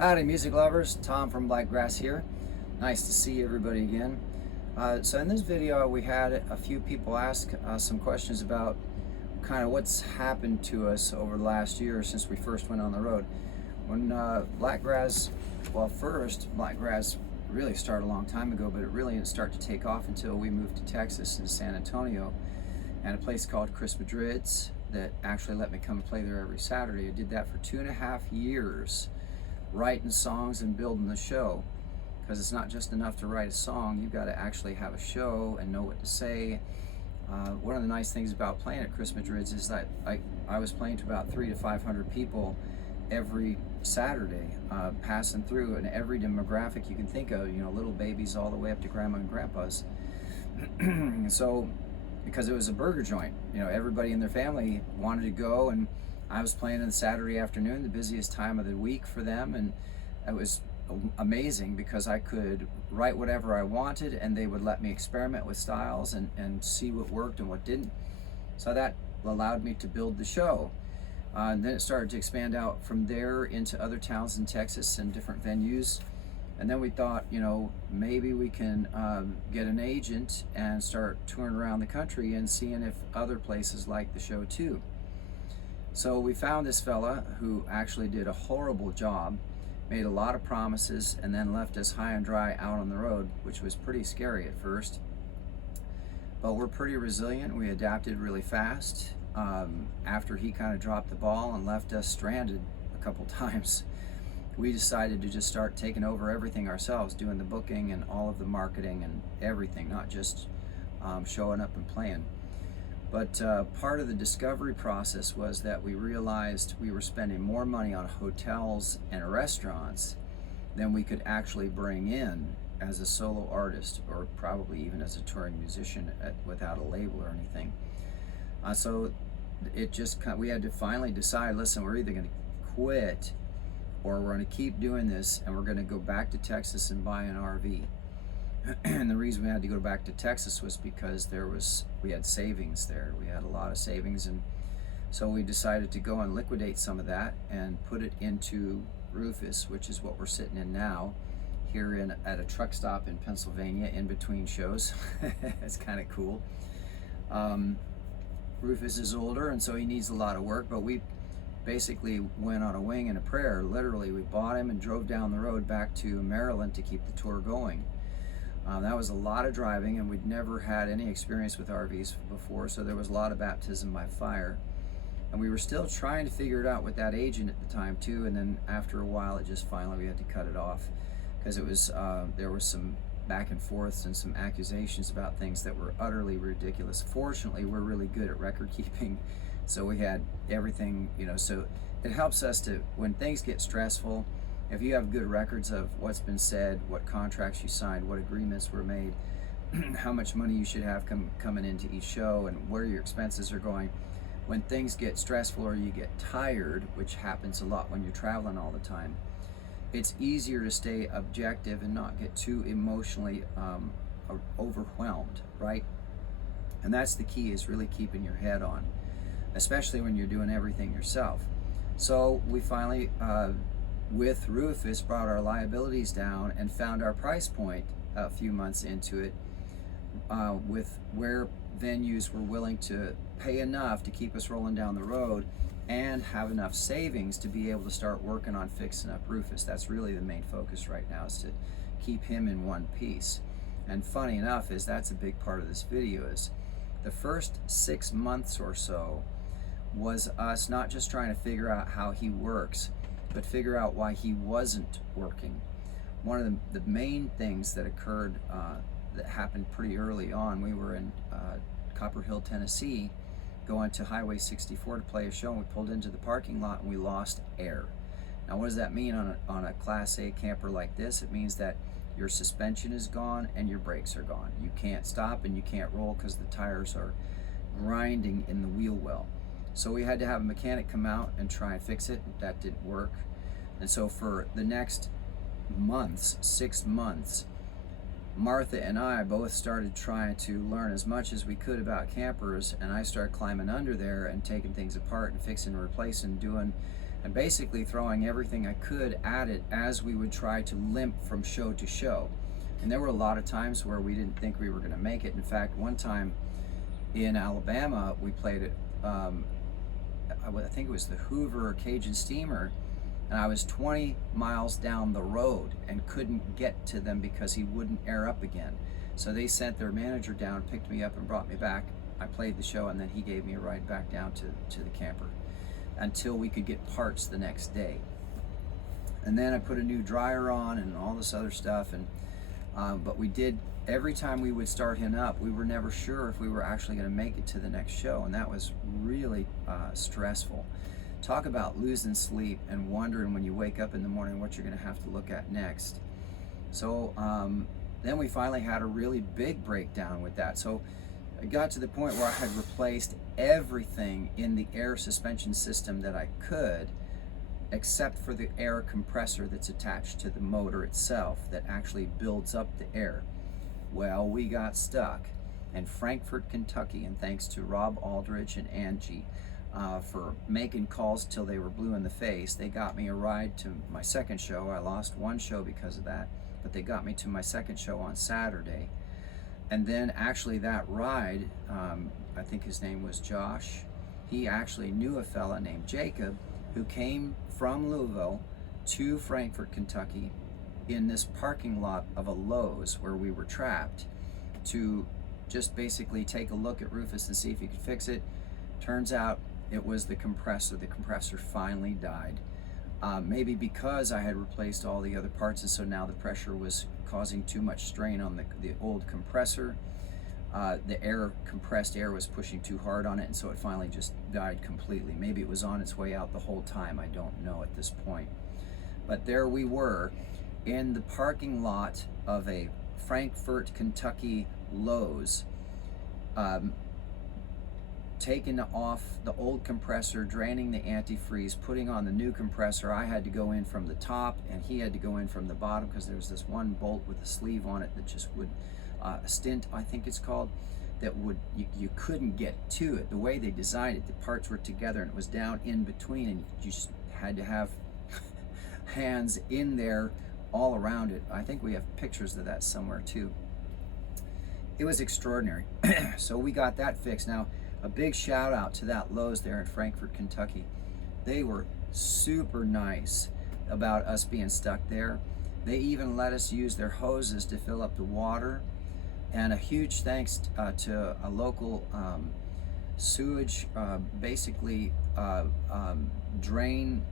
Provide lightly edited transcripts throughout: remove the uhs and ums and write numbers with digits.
Howdy music lovers, Tom from Blakgraz here. Nice to see everybody again. So in this video we had a few people ask some questions about kind of what's happened to us over the last year since we first went on the road. When Blakgraz, first Blakgraz really started a long time ago, but it really didn't start to take off until we moved to Texas in San Antonio and a place called Blakgraz that actually let me come and play there every Saturday. I did that for 2.5 years. Writing songs and building the show, because it's not just enough to write a song, you've got to actually have a show and know what to say. One of the nice things about playing at Blakgraz is that I was playing to about 300 to 500 people every Saturday, passing through, and every demographic you can think of, little babies all the way up to grandma and grandpas. So because it was a burger joint, everybody in their family wanted to go, and I was playing on the Saturday afternoon, the busiest time of the week for them, and it was amazing because I could write whatever I wanted and they would let me experiment with styles and see what worked and what didn't. So that allowed me to build the show. And then it started to expand out from there into other towns in Texas and different venues. And then we thought, maybe we can get an agent and start touring around the country and seeing if other places like the show too. So we found this fella who actually did a horrible job, made a lot of promises, and then left us high and dry out on the road, which was pretty scary at first. But we're pretty resilient. We adapted really fast after he kind of dropped the ball and left us stranded a couple times. We decided to just start taking over everything ourselves, doing the booking and all of the marketing and everything, not just showing up and playing. But part of the discovery process was that we realized we were spending more money on hotels and restaurants than we could actually bring in as a solo artist, or probably even as a touring musician without a label or anything. So it just we had to finally decide, listen, we're either going to quit or we're going to keep doing this, and we're going to go back to Texas and buy an RV. And the reason we had to go back to Texas was because we had savings there. We had a lot of savings, and so we decided to go and liquidate some of that and put it into Rufus, which is what we're sitting in now, here at a truck stop in Pennsylvania in between shows. It's kind of cool. Rufus is older, and so he needs a lot of work, but we basically went on a wing and a prayer. Literally, we bought him and drove down the road back to Maryland to keep the tour going. That was a lot of driving, and we'd never had any experience with RVs before, so there was a lot of baptism by fire. And we were still trying to figure it out with that agent at the time too, and then after a while it just finally we had to cut it off because it was there was some back and forths and some accusations about things that were utterly ridiculous. Fortunately, we're really good at record keeping, so we had everything, so it helps us to, when things get stressful, if you have good records of what's been said, what contracts you signed, what agreements were made, how much money you should have coming into each show, and where your expenses are going, when things get stressful or you get tired, which happens a lot when you're traveling all the time, it's easier to stay objective and not get too emotionally overwhelmed, right? And that's the key, is really keeping your head on, especially when you're doing everything yourself. So we finally, with Rufus, brought our liabilities down and found our price point a few months into it, with where venues were willing to pay enough to keep us rolling down the road and have enough savings to be able to start working on fixing up Rufus. That's really the main focus right now, is to keep him in one piece. And funny enough is that's a big part of this video, is the first 6 months or so was us not just trying to figure out how he works, but figure out why he wasn't working. One of the main things that occurred, that happened pretty early on, we were in Copper Hill, Tennessee, going to Highway 64 to play a show, and we pulled into the parking lot and we lost air. Now what does that mean on a Class A camper like this? It means that your suspension is gone and your brakes are gone. You can't stop and you can't roll because the tires are grinding in the wheel well. So we had to have a mechanic come out and try and fix it. That didn't work. And so for the next months, 6 months, Martha and I both started trying to learn as much as we could about campers, and I started climbing under there and taking things apart and fixing and replacing, doing and basically throwing everything I could at it as we would try to limp from show to show. And there were a lot of times where we didn't think we were going to make it. In fact, one time in Alabama, we played it, I think it was the Hoover Cajun Steamer, and I was 20 miles down the road and couldn't get to them because he wouldn't air up again. So they sent their manager down, picked me up and brought me back. I played the show, and then he gave me a ride back down to the camper until we could get parts the next day. And then I put a new dryer on and all this other stuff, and but we did, every time we would start him up, we were never sure if we were actually going to make it to the next show, and that was really stressful. Talk about losing sleep and wondering when you wake up in the morning what you're going to have to look at next. So then we finally had a really big breakdown with that. So I got to the point where I had replaced everything in the air suspension system that I could, except for the air compressor that's attached to the motor itself that actually builds up the air. Well, we got stuck in Frankfort, Kentucky, and thanks to Rob Aldridge and Angie for making calls till they were blue in the face. They got me a ride to my second show. I lost one show because of that, but they got me to my second show on Saturday. And then actually that ride, I think his name was Josh, he actually knew a fella named Jacob who came from Louisville to Frankfort, Kentucky in this parking lot of a Lowe's where we were trapped to just basically take a look at Rufus and see if he could fix it. Turns out it was the compressor. The compressor finally died. Maybe because I had replaced all the other parts, and so now the pressure was causing too much strain on the old compressor. The compressed air was pushing too hard on it, and so it finally just died completely. Maybe it was on its way out the whole time. I don't know at this point. But there we were in the parking lot of a Frankfort, Kentucky Lowe's, taking off the old compressor, draining the antifreeze, putting on the new compressor. I had to go in from the top and he had to go in from the bottom because there's this one bolt with a sleeve on it that just would, a stint I think it's called, that would, you couldn't get to it. The way they designed it, the parts were together and it was down in between, and you just had to have hands in there all around it. I think we have pictures of that somewhere too. It was extraordinary. So we got that fixed. Now, a big shout out to that Lowe's there in Frankfort, Kentucky. They were super nice about us being stuck there. They even let us use their hoses to fill up the water. And a huge thanks to a local sewage, drain.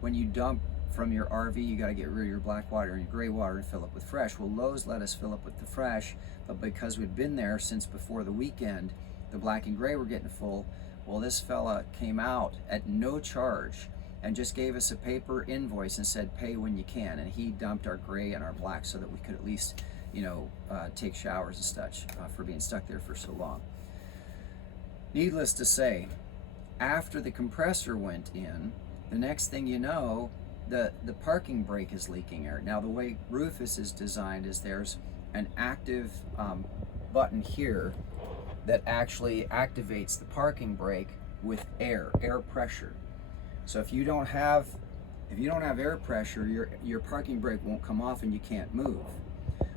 When you dump from your RV, you got to get rid of your black water and your gray water and fill up with fresh. Well, Lowe's let us fill up with the fresh, but because we'd been there since before the weekend, the black and gray were getting full. Well, this fella came out at no charge and just gave us a paper invoice and said, pay when you can. And he dumped our gray and our black so that we could at least, take showers and such for being stuck there for so long. Needless to say, after the compressor went in, the next thing you know, the parking brake is leaking air. Now, the way Rufus is designed is there's an active button here that actually activates the parking brake with air pressure. So if you don't have air pressure, your parking brake won't come off and you can't move.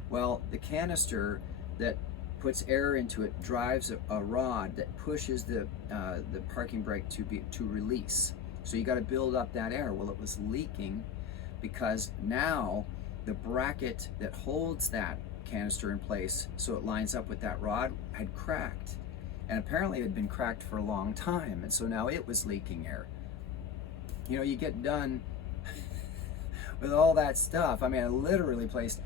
Well, the canister that puts air into it drives a rod that pushes the parking brake to release. So you got to build up that air. Well, it was leaking because now the bracket that holds that canister in place so it lines up with that rod had cracked, and apparently it had been cracked for a long time, and so now it was leaking air. You get done with all that stuff. I mean, I literally placed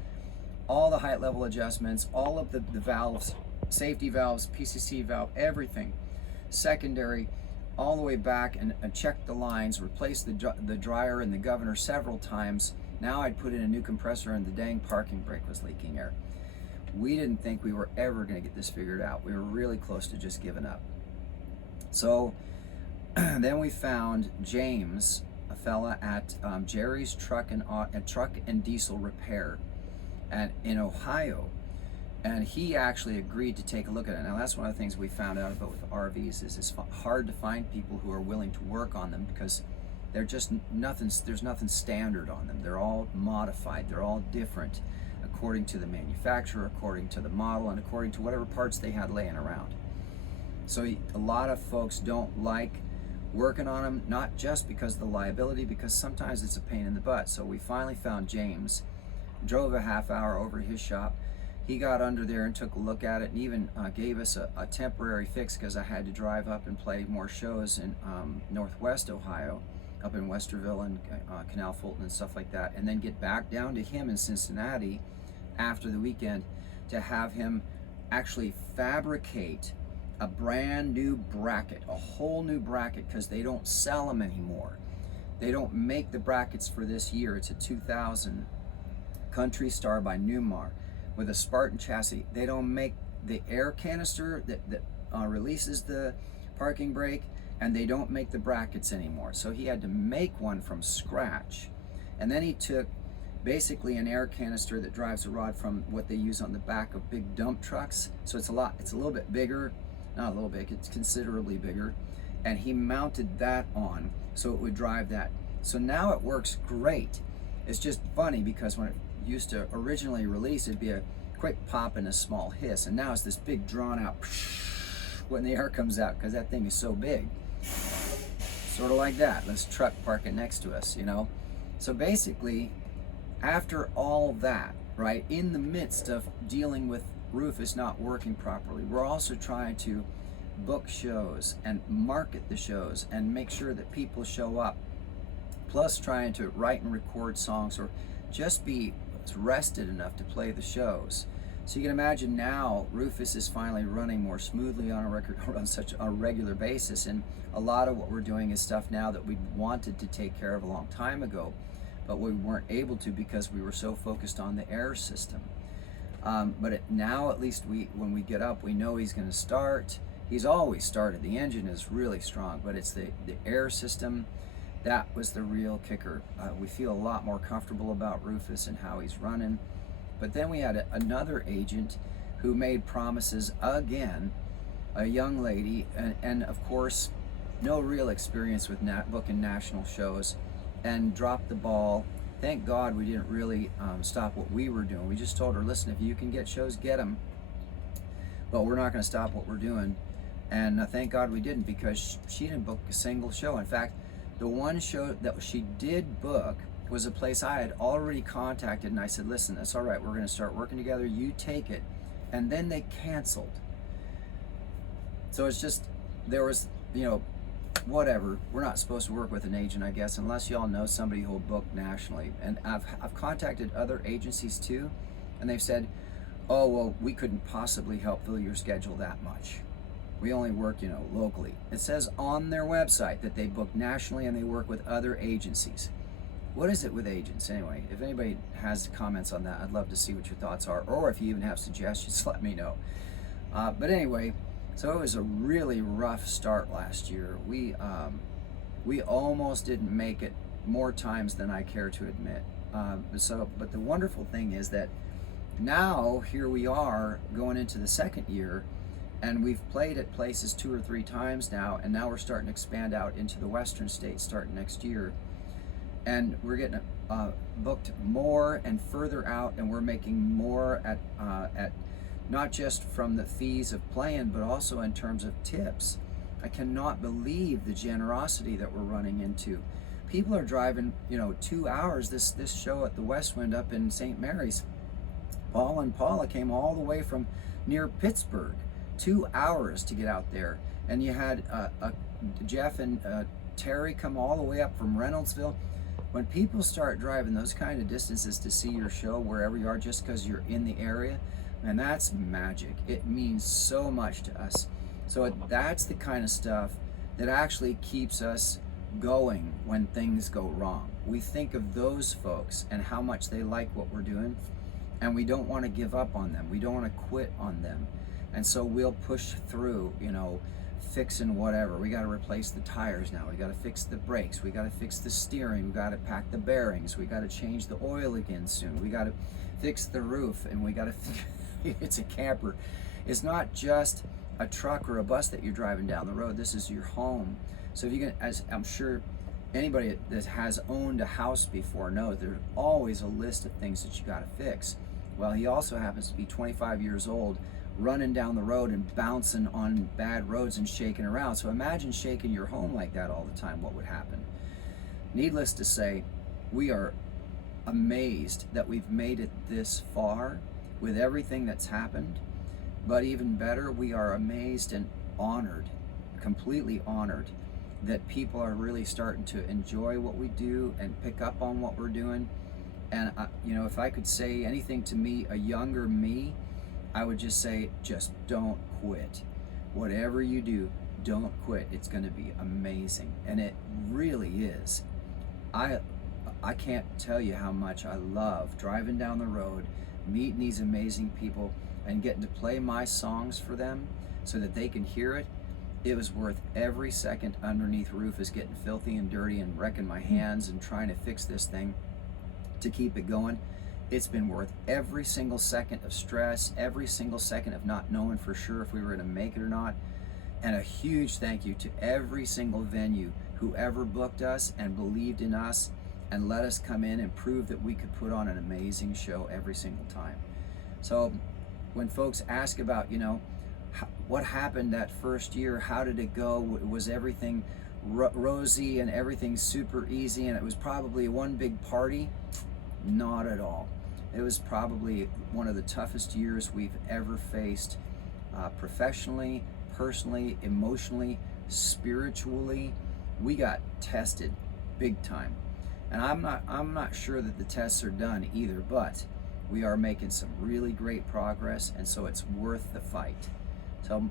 all the height level adjustments, all of the valves, safety valves, PCC valve, everything, secondary, all the way back, and checked the lines, replaced the dryer and the governor several times. Now I'd put in a new compressor and the dang parking brake was leaking air. We didn't think we were ever going to get this figured out. We were really close to just giving up. So then we found James, a fella at Jerry's Truck and Diesel Repair in Ohio, and he actually agreed to take a look at it. Now, that's one of the things we found out about with RVs is it's hard to find people who are willing to work on them because They're just nothing, there's nothing standard on them. They're all modified, they're all different according to the manufacturer, according to the model, and according to whatever parts they had laying around. So a lot of folks don't like working on them, not just because of the liability, because sometimes it's a pain in the butt. So we finally found James, drove a half hour over to his shop. He got under there and took a look at it, and even gave us a temporary fix, because I had to drive up and play more shows in Northwest Ohio, up in Westerville and Canal Fulton and stuff like that, and then get back down to him in Cincinnati after the weekend to have him actually fabricate a brand new bracket, a whole new bracket, because they don't sell them anymore. They don't make the brackets for this year. It's a 2000 Country Star by Newmar with a Spartan chassis. They don't make the air canister that releases the parking brake, and they don't make the brackets anymore. So he had to make one from scratch. And then he took basically an air canister that drives a rod from what they use on the back of big dump trucks. So it's a little bit bigger, not a little big, it's considerably bigger. And he mounted that on so it would drive that. So now it works great. It's just funny because when it used to originally release, it'd be a quick pop and a small hiss, and now it's this big drawn out when the air comes out, because that thing is so big. Sort of like that. This truck parking next to us, you know. So basically, after all that, right, in the midst of dealing with Rufus not working properly, we're also trying to book shows and market the shows and make sure that people show up, plus trying to write and record songs, or just be rested enough to play the shows. So you can imagine now Rufus is finally running more smoothly on such a regular basis, and a lot of what we're doing is stuff now that we wanted to take care of a long time ago, but we weren't able to because we were so focused on the air system. But now at least when we get up, we know he's going to start. He's always started. The engine is really strong, but it's the air system. That was the real kicker. We feel a lot more comfortable about Rufus and how he's running. But then we had another agent who made promises again, a young lady, and of course, no real experience with booking national shows, and dropped the ball. Thank God we didn't really stop what we were doing. We just told her, listen, if you can get shows, get them. But we're not going to stop what we're doing. And thank God we didn't, because she didn't book a single show. In fact, the one show that she did book was a place I had already contacted, and I said, listen, that's all right, we're going to start working together, you take it. And then they canceled. So it's just, there was, you know, whatever. We're not supposed to work with an agent, I guess, unless y'all know somebody who'll book nationally. And I've contacted other agencies too, and they've said, oh, well, we couldn't possibly help fill your schedule that much. We only work, you know, locally. It says on their website that they book nationally and they work with other agencies. What is it with agents anyway? If anybody has comments on that, I'd love to see what your thoughts are, or if you even have suggestions, let me know. But anyway, so it was a really rough start last year. We almost didn't make it more times than I care to admit. But the wonderful thing is that now here we are going into the second year, and we've played at places 2 or 3 times now, and now we're starting to expand out into the western states starting next year. And we're getting booked more and further out, and we're making more at not just from the fees of playing, but also in terms of tips. I cannot believe the generosity that we're running into. People are driving, you know, 2 hours. This show at the Westwind up in St. Mary's, Paul and Paula came all the way from near Pittsburgh, 2 hours to get out there. And you had Jeff and Terry come all the way up from Reynoldsville. When people start driving those kind of distances to see your show wherever you are, just because you're in the area, and that's magic. It means so much to us. So that's the kind of stuff that actually keeps us going when things go wrong. We think of those folks and how much they like what we're doing, and we don't want to give up on them. We don't want to quit on them. And so we'll push through, you know, fixing whatever. We got to replace the tires now. We got to fix the brakes. We got to fix the steering. We got to pack the bearings. We got to change the oil again soon. We got to fix the roof, and we got to it's a camper. It's not just a truck or a bus that you're driving down the road. This is your home. So if you can, as I'm sure anybody that has owned a house before knows there's always a list of things that you got to fix. Well, he also happens to be 25 years old, running down the road and bouncing on bad roads and shaking around. So imagine shaking your home like that all the time. What would happen? Needless to say, we are amazed that we've made it this far with everything that's happened. But even better, we are amazed and honored, completely honored, that people are really starting to enjoy what we do and pick up on what we're doing. And you know, if I could say anything to me, a younger me, I would just say, just don't quit. Whatever you do, don't quit. It's going to be amazing, and it really is. I can't tell you how much I love driving down the road, meeting these amazing people, and getting to play my songs for them so that they can hear it. It was worth every second underneath Rufus getting filthy and dirty and wrecking my hands and trying to fix this thing to keep it going. It's been worth every single second of stress, every single second of not knowing for sure if we were going to make it or not. And a huge thank you to every single venue who ever booked us and believed in us and let us come in and prove that we could put on an amazing show every single time. So when folks ask about, you know, what happened that first year, how did it go, was everything rosy and everything super easy and it was probably one big party? Not at all. It was probably one of the toughest years we've ever faced, professionally, personally, emotionally, spiritually. We got tested big time. And I'm not sure that the tests are done either, but we are making some really great progress, and so it's worth the fight. So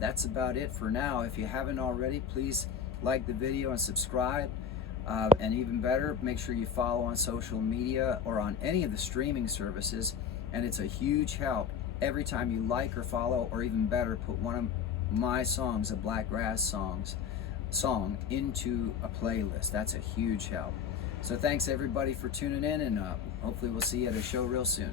that's about it for now. If you haven't already, please like the video and subscribe. And even better, make sure you follow on social media or on any of the streaming services. And it's a huge help every time you like or follow, or even better, put one of my songs, a Blakgraz song, into a playlist. That's a huge help. So thanks everybody for tuning in, and hopefully we'll see you at a show real soon.